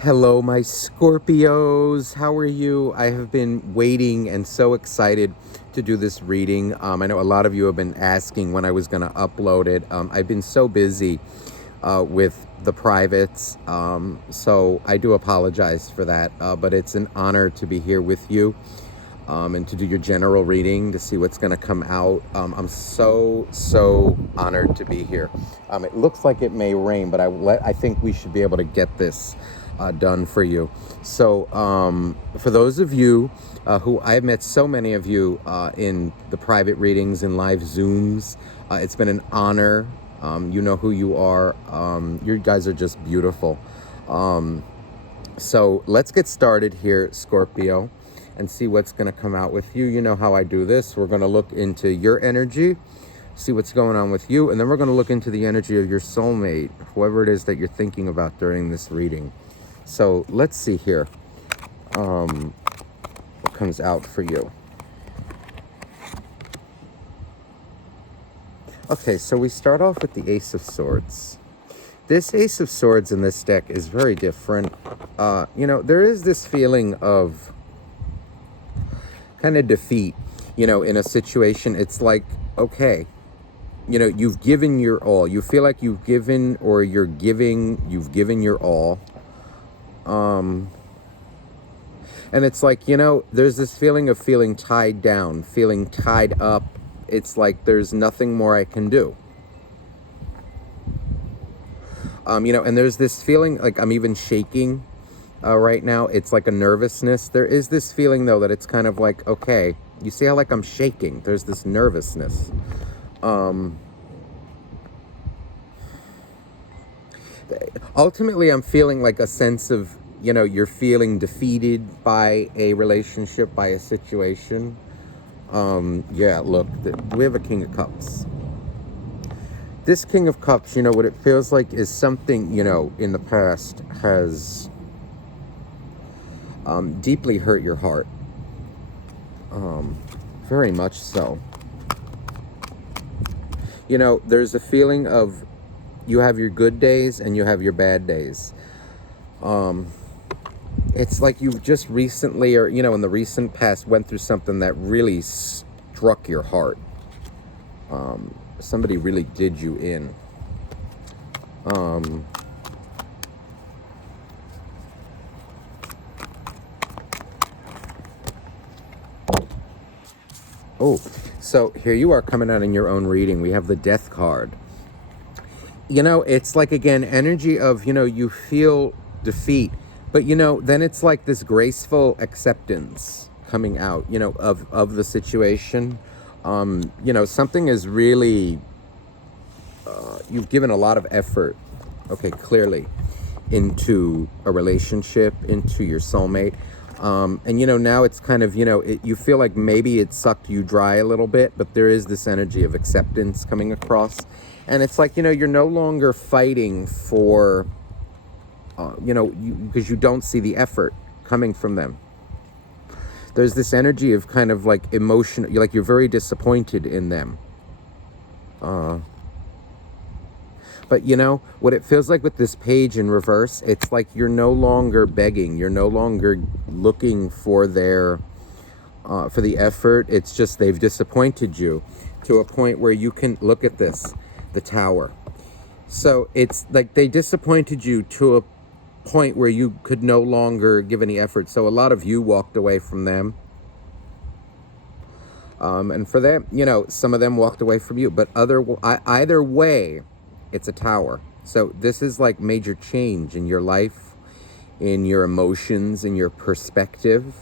Hello, my Scorpios. How are you? I have been waiting and so excited to do this reading. I know a lot of you have been asking when I was going to upload it. I've been so busy with the privates, so I do apologize for that. But it's an honor to be here with you and to do your general reading to see what's going to come out. I'm so honored to be here. It looks like it may rain, but I think we should be able to get this done for you. So for those of you who I've met so many of you in the private readings and live Zooms, it's been an honor. You know who you are. You guys are just beautiful. So let's get started here, Scorpio, and see what's going to come out with you. You know how I do this. We're going to look into your energy, see what's going on with you, and then we're going to look into the energy of your soulmate, whoever it is that you're thinking about during this reading. So let's see here what comes out for you. Okay, so we start off with the Ace of Swords. This Ace of Swords in this deck is very different. There is this feeling of kind of defeat, in a situation. It's like, okay, you've given your all. You feel like you've given you've given your all. And it's like, there's this feeling of feeling tied down, feeling tied up. It's like there's nothing more I can do. And there's this feeling like I'm even shaking right now. It's like a nervousness. There is this feeling, though, that it's kind of like, okay, you see how like I'm shaking? There's this nervousness. Ultimately, I'm feeling like a sense of, you're feeling defeated by a relationship, by a situation. Yeah, look, we have a King of Cups. This King of Cups, what it feels like is something, in the past has deeply hurt your heart. Very much so. There's a feeling of you have your good days and you have your bad days. It's like you've just recently, or, in the recent past, went through something that really struck your heart. Somebody really did you in. Oh, so here you are coming out in your own reading. We have the Death card. It's like, again, energy of, you feel defeat. But, then it's like this graceful acceptance coming out, of the situation. Something is really, you've given a lot of effort, okay, clearly, into a relationship, into your soulmate. And, now it's kind of, you feel like maybe it sucked you dry a little bit, but there is this energy of acceptance coming across. And it's like, you're no longer fighting for, because you don't see the effort coming from them. There's this energy of kind of like emotion, you're very disappointed in them. But what it feels like with this page in reverse, it's like you're no longer begging, you're no longer looking for their, for the effort. It's just they've disappointed you to a point where you can look at this, the Tower. So it's like they disappointed you to a point where you could no longer give any effort. So a lot of you walked away from them. And for them, some of them walked away from you. But either way, it's a Tower. So this is like major change in your life, in your emotions, in your perspective,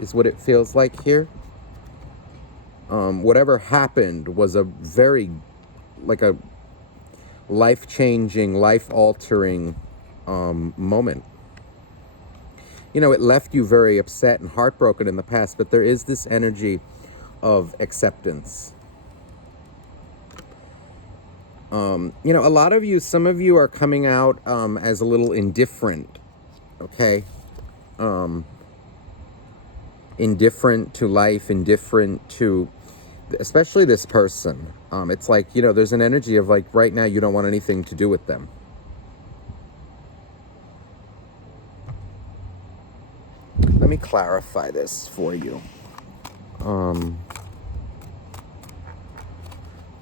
is what it feels like here. Whatever happened was a very, like a life-changing, life-altering moment. It left you very upset and heartbroken in the past, but there is this energy of acceptance. A lot of you, some of you are coming out as a little indifferent, okay? Indifferent to life, indifferent to, especially this person. It's like, there's an energy of like, right now you don't want anything to do with them. me clarify this for you.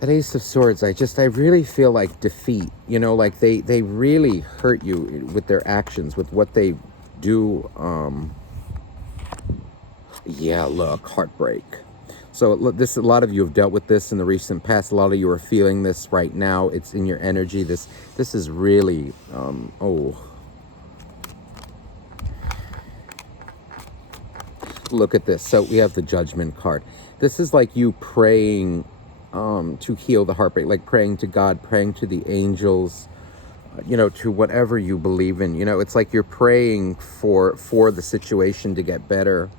That Ace of Swords, I really feel like defeat. You know, like they really hurt you with their actions, with what they do. Yeah, look, heartbreak. So a lot of you have dealt with this in the recent past. A lot of you are feeling this right now. It's in your energy. This is really, look at this. So we have the Judgment card. This is like you praying to heal the heartbreak, like praying to God, praying to the angels, you know, to whatever you believe in. You know, it's like you're praying for the situation to get better,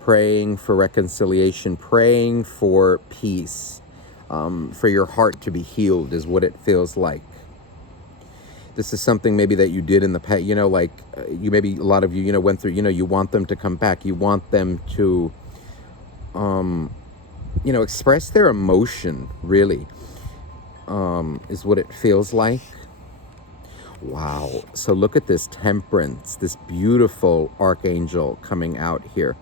praying for reconciliation, praying for peace, for your heart to be healed is what it feels like. This is something maybe that you did in the past, you know, like you maybe a lot of you, you know, went through, you know, you want them to come back. You want them to, you know, express their emotion, really, is what it feels like. Wow. So look at this Temperance, this beautiful archangel coming out here.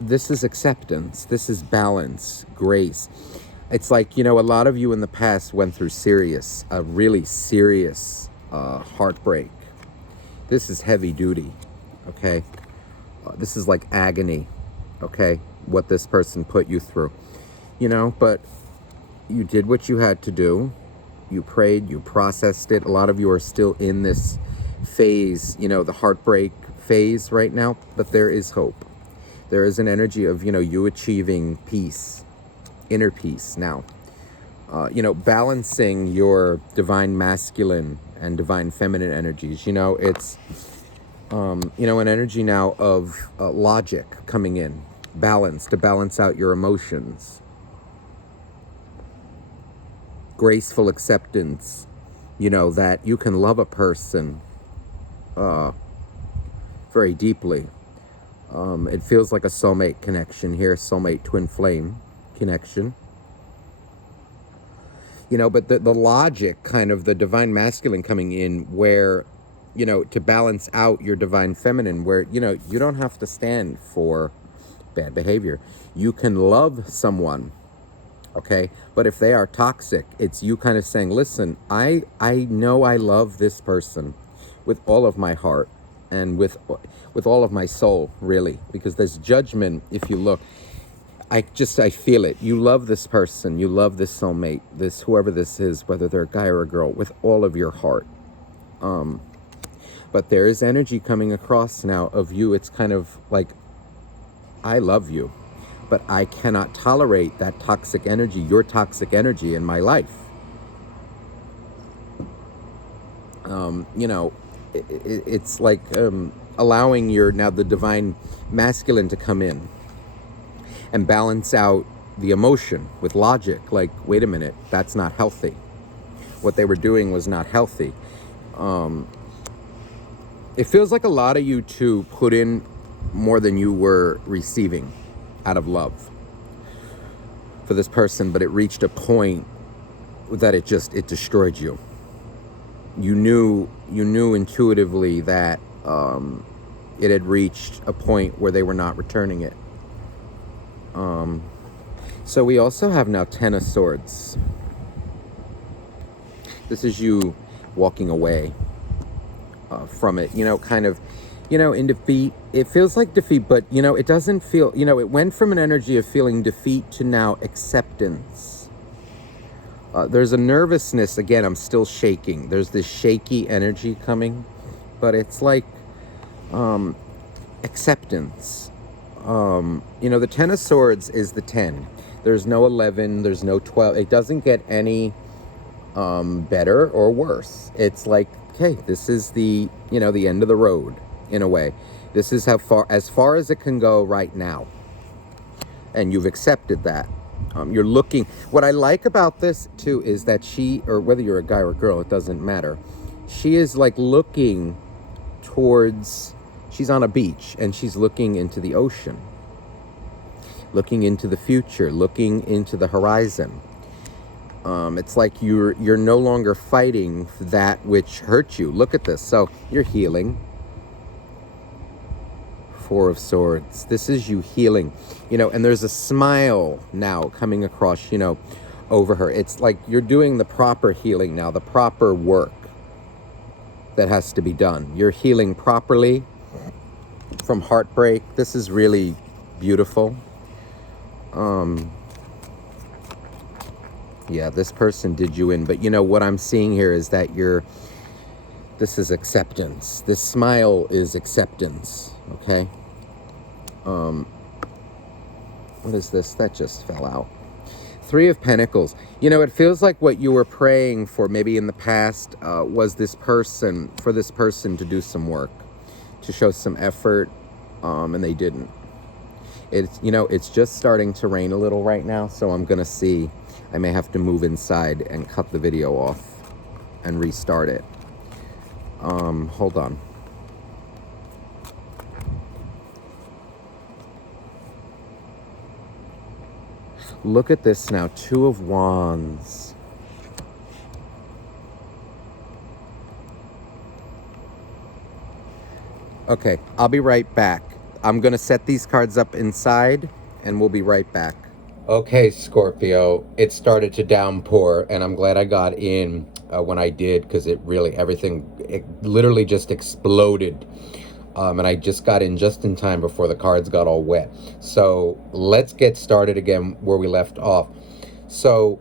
This is acceptance. This is balance, grace. It's like, you know, a lot of you in the past went through a really serious heartbreak. This is heavy duty, okay? This is like agony, okay? What this person put you through, you know? But you did what you had to do. You prayed, you processed it. A lot of you are still in this phase, you know, the heartbreak phase right now, but there is hope. There is an energy of, you know, you achieving peace, inner peace now. You know, balancing your divine masculine and divine feminine energies. You know, it's, you know, an energy now of logic coming in, balance, to balance out your emotions. Graceful acceptance, you know, that you can love a person very deeply. It feels like a soulmate connection here, soulmate twin flame connection. You know, but the logic, kind of the divine masculine coming in where, you know, to balance out your divine feminine, where, you know, you don't have to stand for bad behavior. You can love someone, okay? But if they are toxic, it's you kind of saying, listen, I know I love this person with all of my heart and with all of my soul, really, because there's judgment if you look. I feel it. You love this person. You love this soulmate, this whoever this is, whether they're a guy or a girl, with all of your heart. But there is energy coming across now of you. It's kind of like, I love you, but I cannot tolerate that toxic energy, your toxic energy in my life. You know, it's like allowing the divine masculine to come in and balance out the emotion with logic. Like, wait a minute, that's not healthy. What they were doing was not healthy. It feels like a lot of you two put in more than you were receiving out of love for this person, but it reached a point that it destroyed you. You knew intuitively that it had reached a point where they were not returning it. So we also have now 10 of Swords. This is you walking away from it, you know, kind of, you know, in defeat. It feels like defeat, but, you know, it doesn't feel, you know, it went from an energy of feeling defeat to now acceptance. There's a nervousness. Again, I'm still shaking. There's this shaky energy coming, but it's like acceptance. You know, the 10 of Swords is the 10. There's no 11. There's no 12. It doesn't get any better or worse. It's like, okay, this is the, you know, the end of the road in a way. This is as far as it can go right now. And you've accepted that. You're looking. What I like about this too is that she, or whether you're a guy or a girl, it doesn't matter. She is like looking towards, she's on a beach and she's looking into the ocean, looking into the future, looking into the horizon. It's like you're no longer fighting that which hurt you. Look at this. So you're healing. Four of Swords. This is you healing, and there's a smile now coming across, over her. It's like you're doing the proper healing now, the proper work that has to be done. You're healing properly from heartbreak. This is really beautiful. Yeah, this person did you in, but what I'm seeing here is that this is acceptance. This smile is acceptance, okay? What is this? That just fell out. Three of Pentacles. It feels like what you were praying for maybe in the past was for this person to do some work, to show some effort, and they didn't. It's just starting to rain a little right now, so I'm going to see. I may have to move inside and cut the video off and restart it. Hold on. Look at this now, Two of Wands. Okay, I'll be right back. I'm going to set these cards up inside, and we'll be right back. Okay, Scorpio, it started to downpour, and I'm glad I got in when I did, because it literally just exploded. And I just got in just in time before the cards got all wet. So let's get started again where we left off. So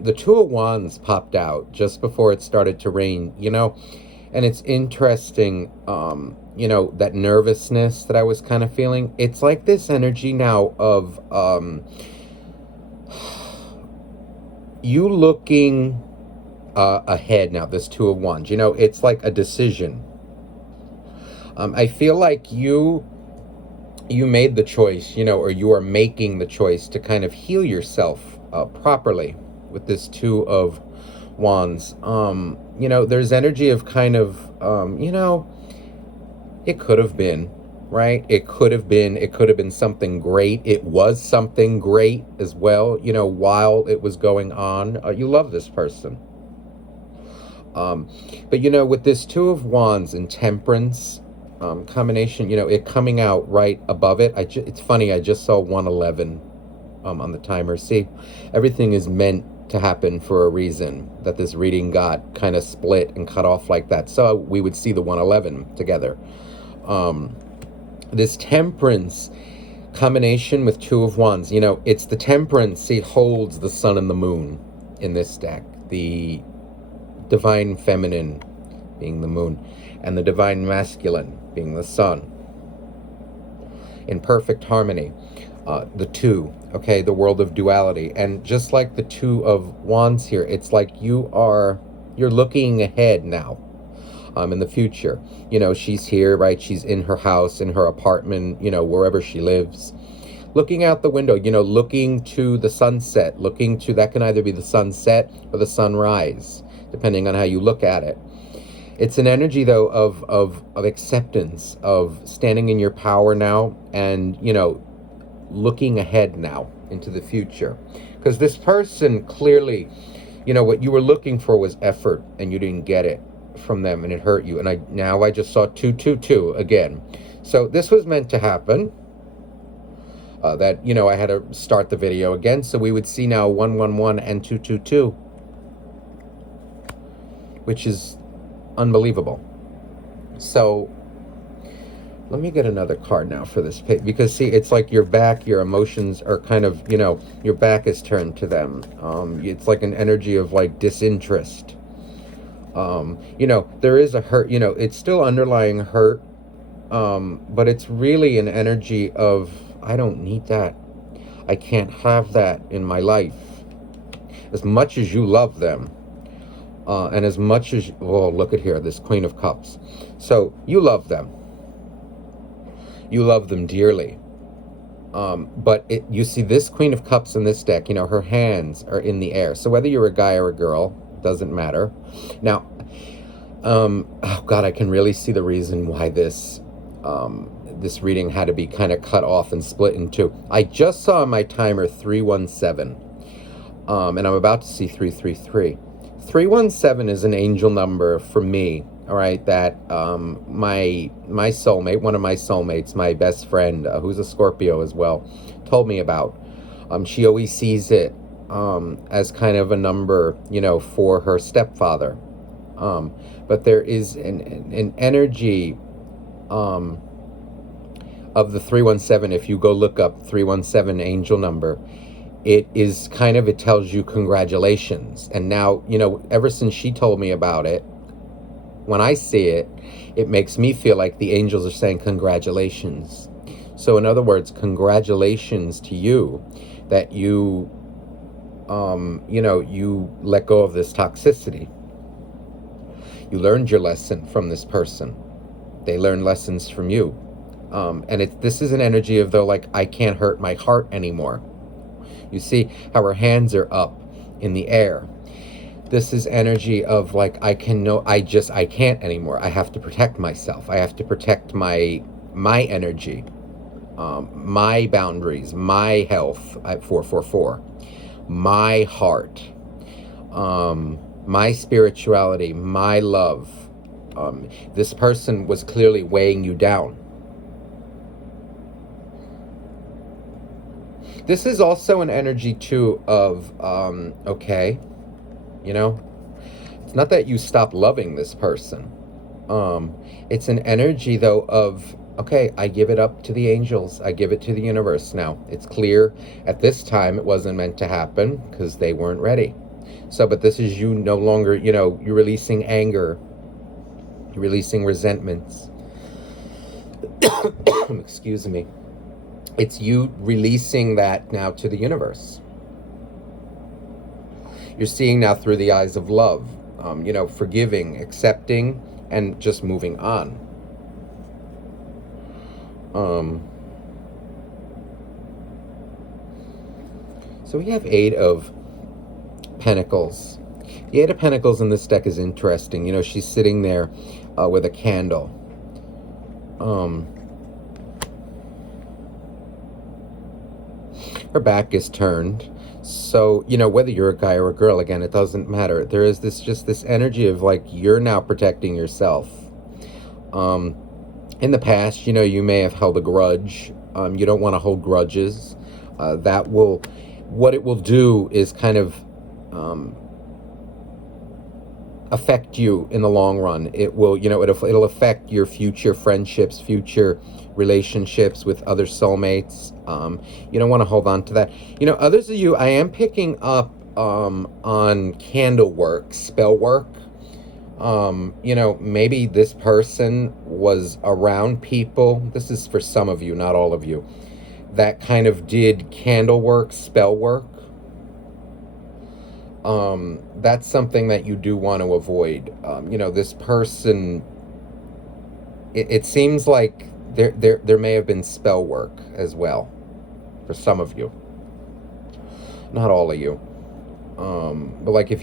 the Two of Wands popped out just before it started to rain, and it's interesting, that nervousness that I was kind of feeling. It's like this energy now of you looking ahead now, this Two of Wands. It's like a decision. I feel like you made the choice, or you are making the choice to kind of heal yourself properly with this Two of Wands. There's energy of kind of, it could have been, right? It could have been something great. It was something great as well, while it was going on. You love this person. But, with this Two of Wands and Temperance combination, it coming out right above it. It's funny, I just saw 111 on the timer. See, everything is meant to happen for a reason, that this reading got kind of split and cut off like that, so we would see the 111 together. This Temperance combination with Two of Wands, it's the Temperance. He holds the sun and the moon in this deck, the divine feminine being the moon, and the divine masculine being the sun, in perfect harmony. The two, okay, the world of duality. And just like the Two of Wands here, it's like you're looking ahead now, in the future. She's here, right? She's in her house, in her apartment, wherever she lives, looking out the window, looking to the sunset, that can either be the sunset or the sunrise, depending on how you look at it. It's an energy, though, of acceptance, of standing in your power now, and, looking ahead now into the future. Because this person clearly, what you were looking for was effort, and you didn't get it from them, and it hurt you. And I just saw 222 again. So this was meant to happen. That, I had to start the video again, so we would see now 111 and 222, which is unbelievable. So let me get another card now for this page, because see, it's like your back, your emotions are kind of, your back is turned to them. It's like an energy of like disinterest. There is a hurt, it's still underlying hurt, but it's really an energy of, I don't need that. I can't have that in my life. As much as you love them, and as much as, look at here, this Queen of Cups. So you love them. You love them dearly. But you see this Queen of Cups in this deck, her hands are in the air. So whether you're a guy or a girl, doesn't matter. Now, oh God, I can really see the reason why this reading had to be kind of cut off and split in two. I just saw on my timer 317, and I'm about to see 333. 317 is an angel number for me, all right, that my soulmate, one of my soulmates, my best friend, who's a Scorpio as well, told me about. She always sees it as kind of a number, for her stepfather. But there is an energy of the 317. If you go look up 317 angel number, it tells you congratulations. And now, ever since she told me about it, when I see it, it makes me feel like the angels are saying congratulations. So in other words, congratulations to you that you you let go of this toxicity. You learned your lesson from this person. They learned lessons from you. And this is an energy of, though, like, I can't hurt my heart anymore. You see how her hands are up in the air. This is energy of, like, I can't anymore. I have to protect myself. I have to protect my energy, my boundaries, my health at 444, my heart, my spirituality, my love. This person was clearly weighing you down. This is also an energy, too, of, okay, it's not that you stop loving this person. It's an energy, though, of, okay, I give it up to the angels. I give it to the universe now. It's clear at this time it wasn't meant to happen because they weren't ready. So, but this is you no longer, you're releasing anger. You're releasing resentments. Excuse me. It's you releasing that now to the universe. You're seeing now through the eyes of love, forgiving, accepting, and just moving on. So we have Eight of Pentacles. The Eight of Pentacles in this deck is interesting. She's sitting there with a candle. Her back is turned. So, whether you're a guy or a girl, again, it doesn't matter. There is this energy of, like, you're now protecting yourself. In the past, you may have held a grudge. You don't want to hold grudges. What it will do is kind of affect you in the long run. It will, it'll affect your future friendships, future relationships with other soulmates. You don't want to hold on to that. Others of you, I am picking up on candle work, spell work. Maybe this person was around people. This is for some of you, not all of you, that kind of did candle work, spell work. That's something that you do want to avoid. This person, it seems like there may have been spell work as well for some of you, not all of you. But, like, if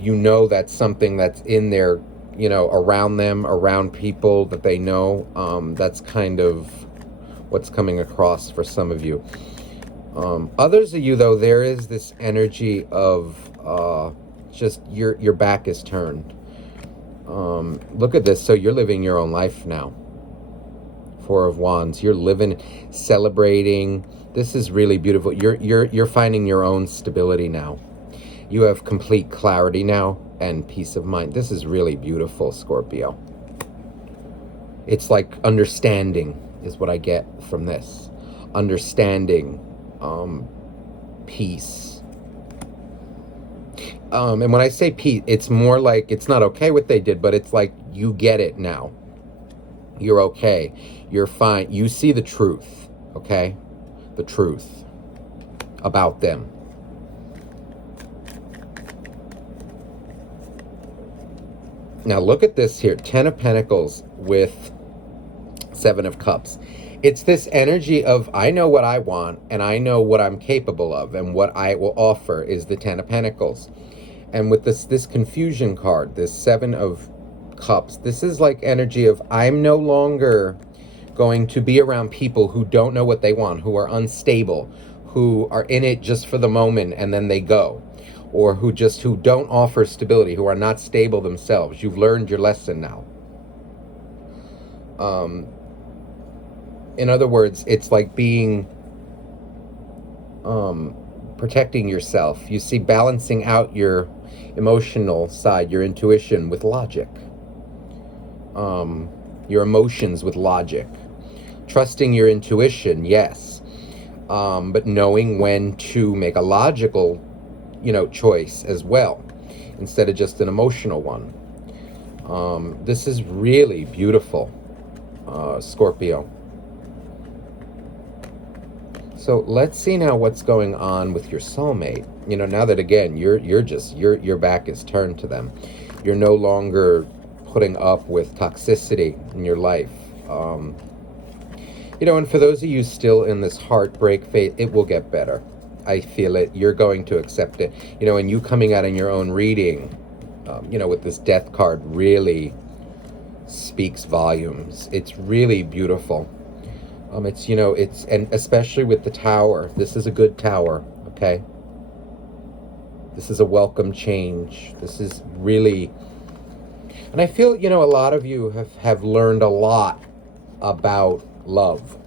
that's something that's in there, around them, around people that they know, that's kind of what's coming across for some of you. Others of you, though, there is this energy of just your back is turned. Look at this. So you're living your own life now. Four of Wands. You're living, celebrating. This is really beautiful. You're finding your own stability now. You have complete clarity now and peace of mind. This is really beautiful, Scorpio. It's like understanding is what I get from this. Understanding, peace. And when I say peace, it's more like it's not okay what they did, but it's like you get it now. You're okay. You're fine. You see the truth, okay? The truth about them. Now look at this here. 10 of Pentacles with 7 of Cups. It's this energy of, I know what I want, and I know what I'm capable of, and what I will offer is the 10 of Pentacles. And with this confusion card, this 7 of Cups, this is like energy of, I'm no longer going to be around people who don't know what they want, who are unstable, who are in it just for the moment and then they go, or who don't offer stability, who are not stable themselves. You've learned your lesson now. In other words, it's like being protecting yourself. You see, balancing out your emotional side, your intuition with logic, your emotions with logic, trusting your intuition, yes, but knowing when to make a logical, choice as well, instead of just an emotional one. This is really beautiful, Scorpio. So let's see now what's going on with your soulmate. Now that again your back is turned to them, you're no longer putting up with toxicity in your life. And for those of you still in this heartbreak phase, it will get better. I feel it. You're going to accept it. And you coming out in your own reading, with this death card really speaks volumes. It's really beautiful. And especially with the tower, this is a good tower, okay? This is a welcome change. This is really, and I feel, a lot of you have learned a lot about love,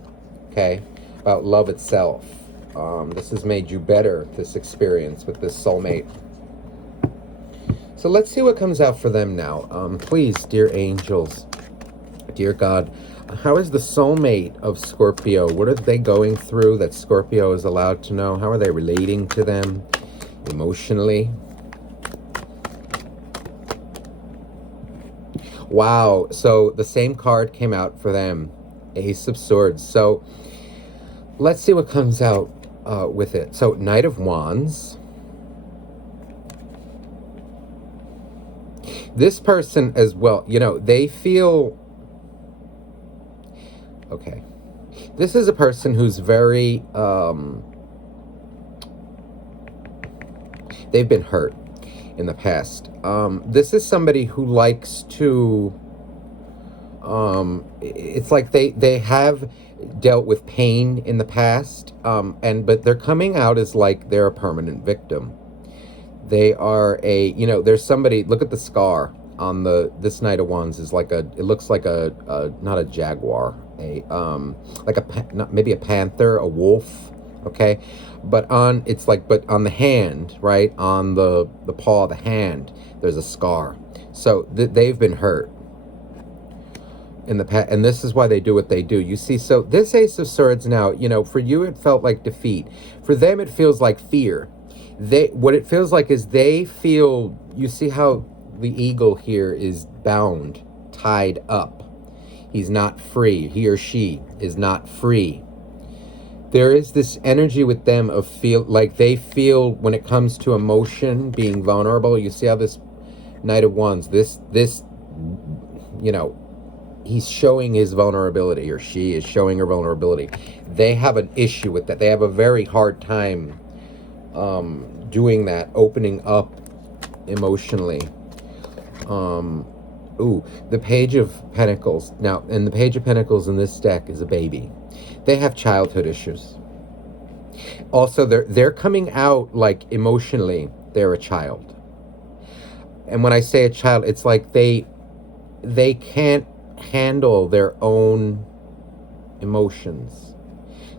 okay? About love itself. This has made you better, this experience with this soulmate. So let's see what comes out for them now. Please, dear angels, dear God, how is the soulmate of Scorpio? What are they going through that Scorpio is allowed to know? How are they relating to them emotionally? Wow. So the same card came out for them. Ace of Swords. So let's see what comes out with it. So Knight of Wands. This person as well, they feel... Okay. This is a person who's very, they've been hurt in the past. This is somebody who likes to, it's like they have dealt with pain in the past, but they're coming out as like they're a permanent victim. They are there's somebody, look at the scar on this Knight of Wands is like it looks like not a jaguar, maybe a panther, a wolf, okay? But on the hand, right, on the paw of the hand, there's a scar. So they've been hurt in the past, and this is why they do what they do. You see, so this Ace of Swords now, for you it felt like defeat. For them it feels like fear. What it feels like is they feel, you see how the eagle here is bound, tied up. He's not free. He or she is not free. There is this energy with them of they feel when it comes to emotion, being vulnerable. You see how this Knight of Wands, this he's showing his vulnerability, or she is showing her vulnerability. They have an issue with that. They have a very hard time doing that, opening up emotionally. The Page of Pentacles. Now, and the Page of Pentacles in this deck is a baby. They have childhood issues. Also, they're coming out like emotionally, they're a child. And when I say a child, it's like they can't handle their own emotions.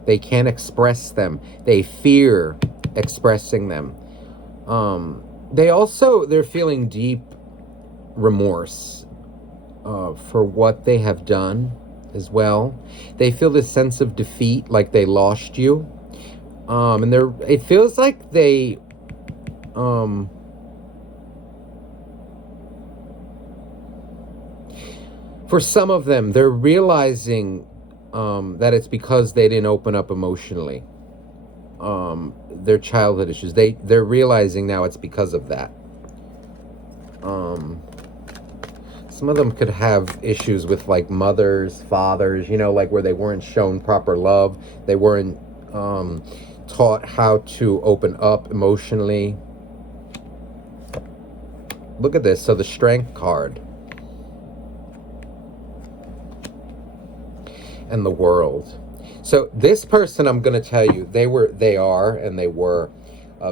They can't express them. They fear expressing them. They're feeling deep remorse for what they have done as well. They feel this sense of defeat, like they lost you. And it feels like they for some of them, they're realizing that it's because they didn't open up emotionally. Their childhood issues. They're realizing now it's because of that. Some of them could have issues with like mothers, fathers, like where they weren't shown proper love. They weren't taught how to open up emotionally. Look at this. So the Strength card. And the World. So this person, I'm going to tell you, they were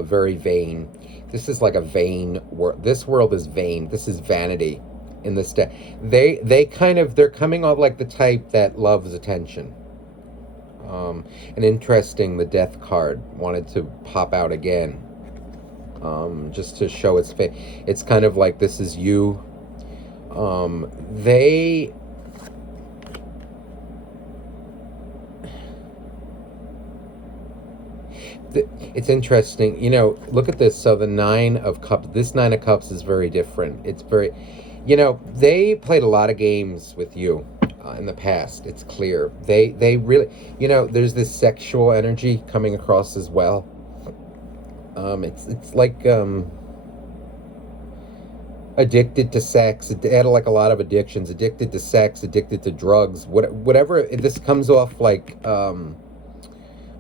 very vain. This is like a vain world. This world is vain. This is vanity. in this deck. They're coming off like the type that loves attention. And interesting, the death card wanted to pop out again, just to show its face. It's kind of like, this is you. They it's interesting, look at this. So the Nine of Cups, this Nine of Cups is very different. It's very, they played a lot of games with you in the past. It's clear they really, there's this sexual energy coming across as well. It's like addicted to sex. It had like a lot of addictions. Addicted to sex, addicted to drugs, whatever. This comes off like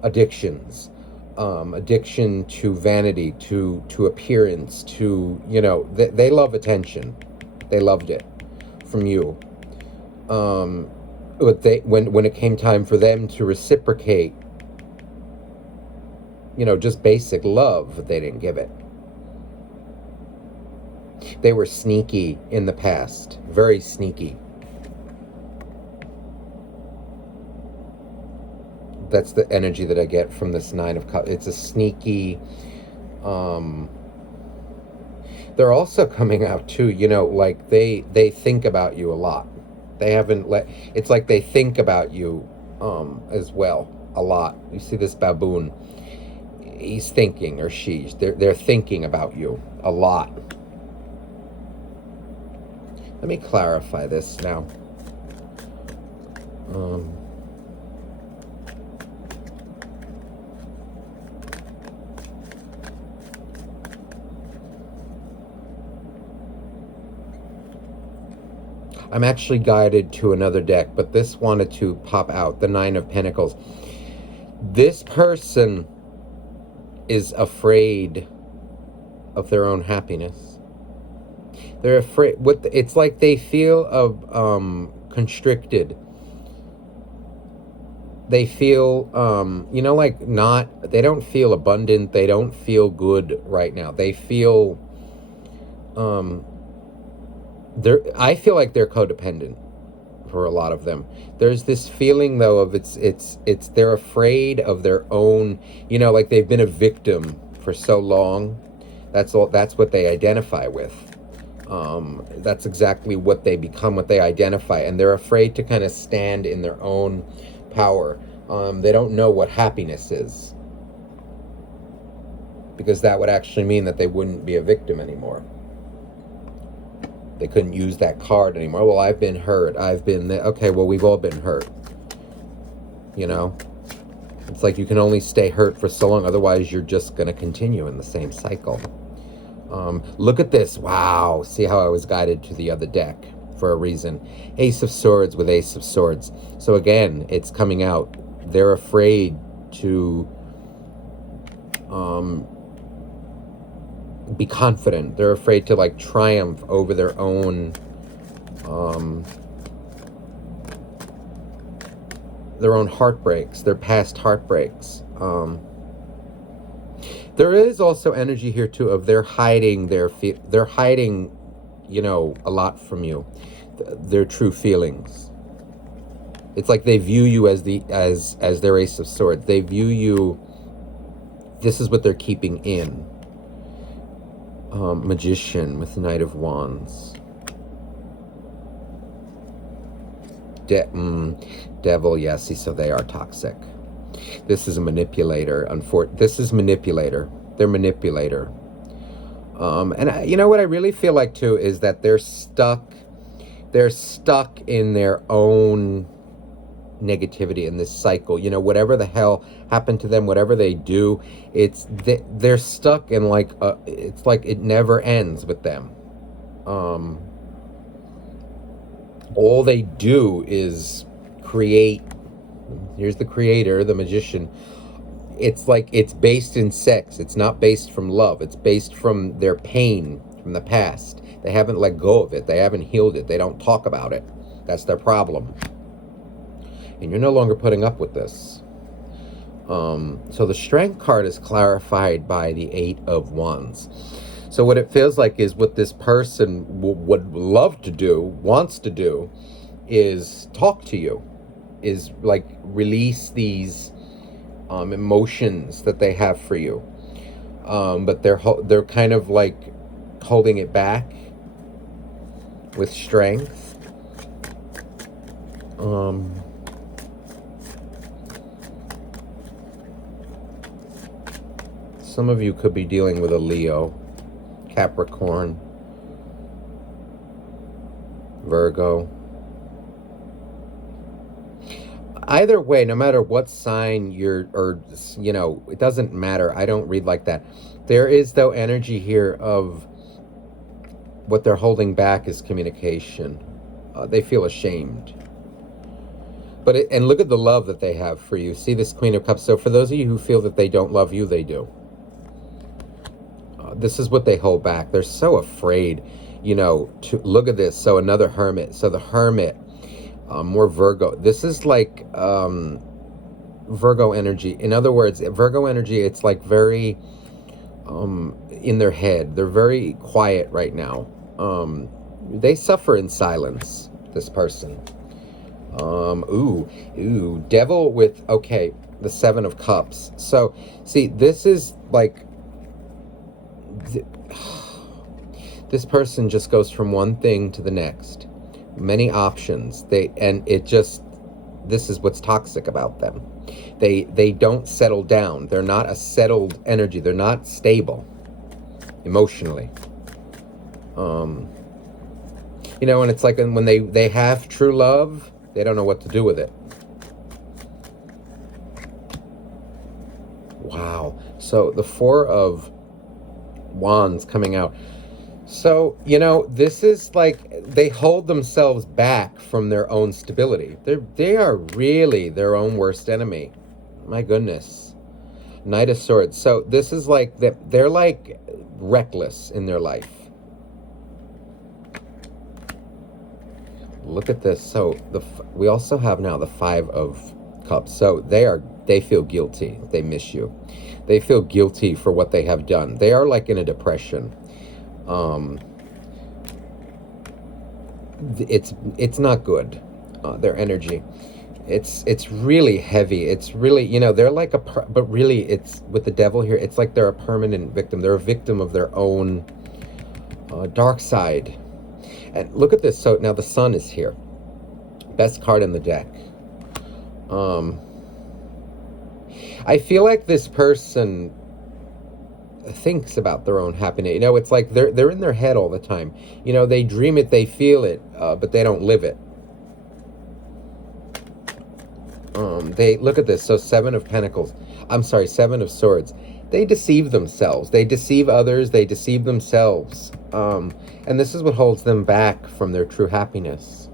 addictions. Addiction to vanity, to appearance, to, they love attention. They loved it from you. But when it came time for them to reciprocate, just basic love, they didn't give it. They were sneaky in the past, very sneaky. That's the energy that I get from this Nine of Cups. It's a sneaky, they're also coming out too, like they think about you a lot. They haven't it's like they think about you as well a lot. You see this baboon, he's thinking, or they're thinking about you a lot. Let me clarify this now. I'm actually guided to another deck, but this wanted to pop out, the Nine of Pentacles. This person is afraid of their own happiness. They're afraid. It's like they feel constricted. They feel, they don't feel abundant. They don't feel good right now. They feel, I feel like they're codependent for a lot of them. There's this feeling though of they're afraid of their own, like they've been a victim for so long. That's what they identify with. That's exactly what they become, what they identify, and they're afraid to kind of stand in their own power. They don't know what happiness is, because that would actually mean that they wouldn't be a victim anymore. They couldn't use that card anymore. Well, I've been hurt. I've been there. Okay, well, we've all been hurt. It's like you can only stay hurt for so long. Otherwise, you're just going to continue in the same cycle. Look at this. Wow. See how I was guided to the other deck for a reason. Ace of Swords with Ace of Swords. So again, it's coming out. They're afraid to be confident. They're afraid to like triumph over their own heartbreaks, their past heartbreaks. There is also energy here too of they're hiding they're hiding, a lot from you, their true feelings. It's like they view you as their Ace of Swords. They view you. This is what they're keeping in. Magician with Knight of Wands. Devil, yes, so they are toxic. This is a manipulator. This is manipulator. They're manipulator. And you know what I really feel like too is that they're stuck in their own negativity in this cycle. Whatever the hell happened to them, whatever they do, they're stuck in like it's like it never ends with them. All they do is create. Here's the creator, the magician. It's like it's based in sex. It's not based from love. It's based from their pain from the past. They haven't let go of it. They haven't healed it. They don't talk about it. That's their problem. And you're no longer putting up with this. So the Strength card is clarified by the Eight of Wands. So what it feels like is what this person would love to do, wants to do, is talk to you, is like release these emotions that they have for you. But they're kind of like holding it back with strength. Some of you could be dealing with a Leo, Capricorn, Virgo. Either way, no matter what sign you're, or, it doesn't matter. I don't read like that. There is, though, energy here of what they're holding back is communication. They feel ashamed. And look at the love that they have for you. See this Queen of Cups. So for those of you who feel that they don't love you, they do. This is what they hold back. They're so afraid, to look at this. So another Hermit. So the Hermit, more Virgo. This is like Virgo energy. In other words, Virgo energy, it's like very in their head. They're very quiet right now. They suffer in silence, this person. Devil with, okay, the Seven of Cups. So, see, this is like, this person just goes from one thing to the next. Many options. This is what's toxic about them. They don't settle down. They're not a settled energy. They're not stable emotionally. And it's like when they have true love, they don't know what to do with it. Wow. So the Four of Wands coming out. So, this is like they hold themselves back from their own stability. They are really their own worst enemy. My goodness. Knight of Swords. So this is like they're like reckless in their life. Look at this. So we also have now the Five of Cups. So they feel guilty. They miss you. They feel guilty for what they have done. They are like in a depression. It's not good. Their energy. It's really heavy. It's really, they're like but really it's with the Devil here. It's like they're a permanent victim. They're a victim of their own dark side. And look at this. So now the Sun is here. Best card in the deck. I feel like this person thinks about their own happiness. It's like they're in their head all the time. They dream it, they feel it, but they don't live it. They look at this. So Seven of Pentacles. I'm sorry, Seven of Swords. They deceive themselves. They deceive others. They deceive themselves. And this is what holds them back from their true happiness.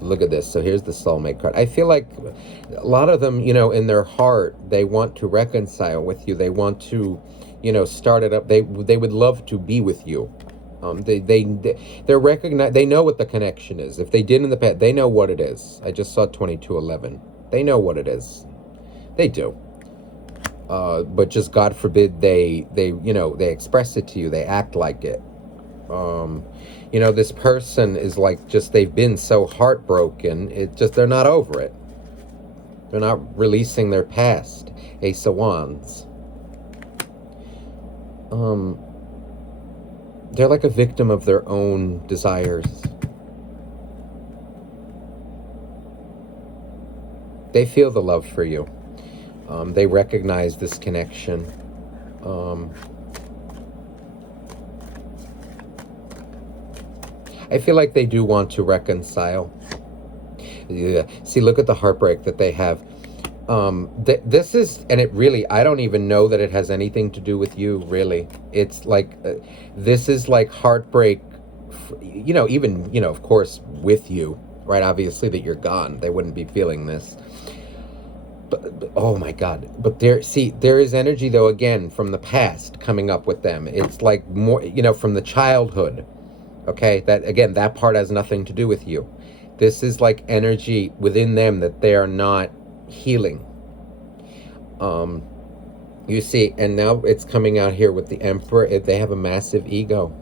Look at this. So here's the Soulmate card. I feel like a lot of them, in their heart, they want to reconcile with you. They want to, start it up. They would love to be with you. They're recognized. They know what the connection is. If they did in the past, they know what it is. I just saw 2211. They know what it is. They do. But just God forbid they express it to you. They act like it. This person is like they've been so heartbroken. They're not over it. They're not releasing their past. Ace of Wands. They're like a victim of their own desires. They feel the love for you. They recognize this connection. I feel like they do want to reconcile. Yeah. See, look at the heartbreak that they have. This is, and it really, I don't even know that it has anything to do with you, really. It's like, this is like heartbreak, even, of course, with you, right? Obviously that you're gone. They wouldn't be feeling this. But oh my God. But there is energy, though, again, from the past coming up with them. It's like more, from the childhood. Okay, that part has nothing to do with you. This is like energy within them that they are not healing. You see, and now it's coming out here with the Emperor. They have a massive ego.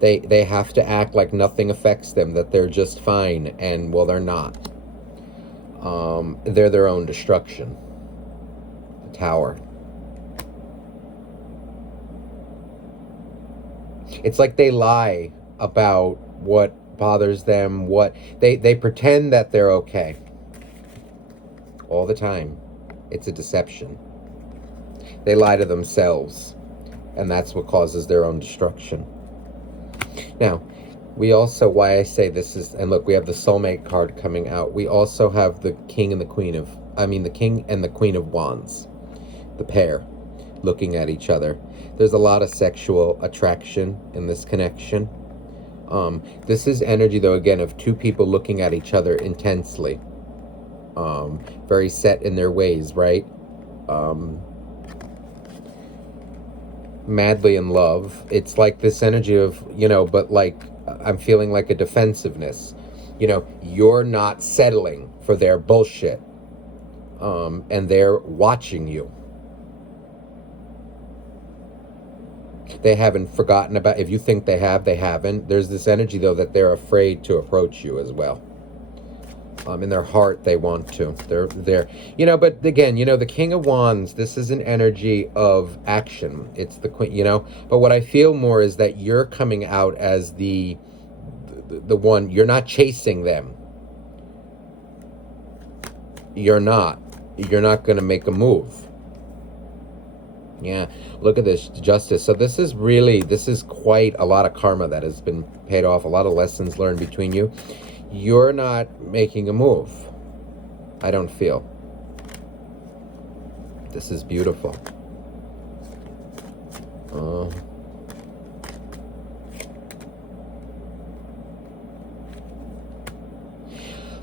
They have to act like nothing affects them, that they're just fine, and well, they're not. They're their own destruction. The Tower. It's like they lie about what bothers them, what they pretend that they're okay all the time. It's a deception. They lie to themselves, and that's what causes their own destruction. Now, we also, why I say this is, and look, we have the Soulmate card coming out. We also have the King and the Queen of, the King and the Queen of Wands, the pair looking at each other. There's a lot of sexual attraction in this connection. This is energy, though, again, of two people looking at each other intensely. Very set in their ways, right? Madly in love. It's like this energy of, but like, I'm feeling like a defensiveness. You're not settling for their bullshit. And they're watching you. They haven't forgotten about, if you think they have, they haven't. There's this energy, though, that they're afraid to approach you as well. In their heart, they want to. They're, but again, the King of Wands, this is an energy of action. It's the Queen, but what I feel more is that you're coming out as the one, you're not chasing them. You're not going to make a move. Yeah, look at this, Justice. So this is quite a lot of karma that has been paid off, a lot of lessons learned between you. You're not making a move, I don't feel. This is beautiful.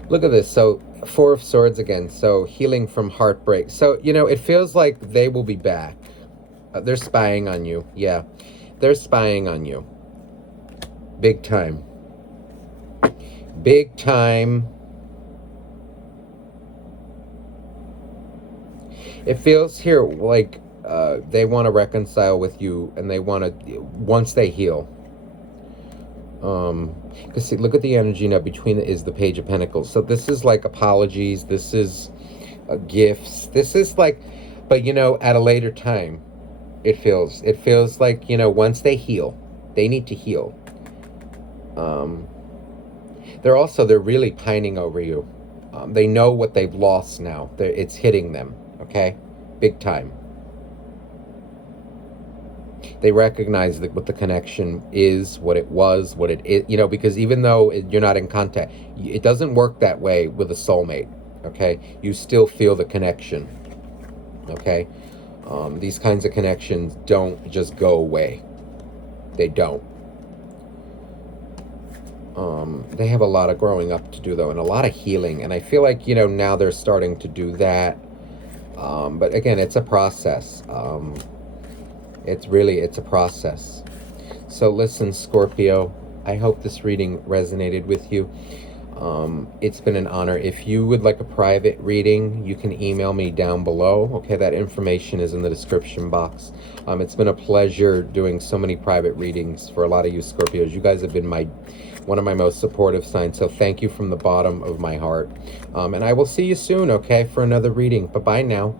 Look at this. So, Four of Swords again. So, healing from heartbreak. So, it feels like they will be back. They're spying on you. Yeah, they're spying on you. Big time. Big time. It feels here like they want to reconcile with you, and they want to, once they heal. Because see, look at the energy now between is the Page of Pentacles. So this is like apologies. This is gifts. This is like, but at a later time, it feels like, once they heal, they need to heal. They're really pining over you. They know what they've lost now. It's hitting them, okay? Big time. They recognize what the connection is, what it was, what it is, because even though you're not in contact, it doesn't work that way with a soulmate, okay? You still feel the connection, okay? These kinds of connections don't just go away. They don't. They have a lot of growing up to do, though, and a lot of healing. And I feel like, now they're starting to do that. But again, it's a process. It's a process. So listen, Scorpio, I hope this reading resonated with you. It's been an honor. If you would like a private reading, you can email me down below. Okay, that information is in the description box. It's been a pleasure doing so many private readings for a lot of you Scorpios. You guys have been one of my most supportive signs, so thank you from the bottom of my heart. And I will see you soon, okay, for another reading. Bye-bye now.